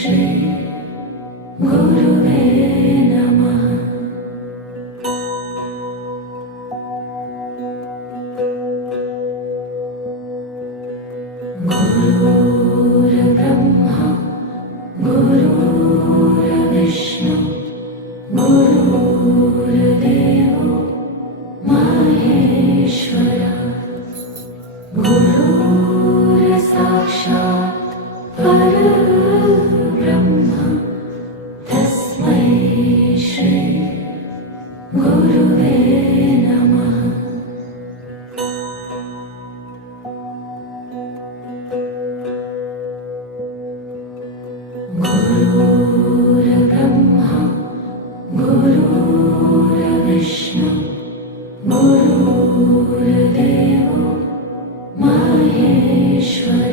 श्री गुरुवे नमः। गुरुर्ब्रह्मा गुरुर्विष्णु गुरुर्देवो महेश्वरः। गुरुर्साक्षात् परब्रह्म तस्मै श्री गुरुवे नमः। गुरुर्ब्रह्मा गुरुर्विष्णु गुरुर्देवो महेश्वरः।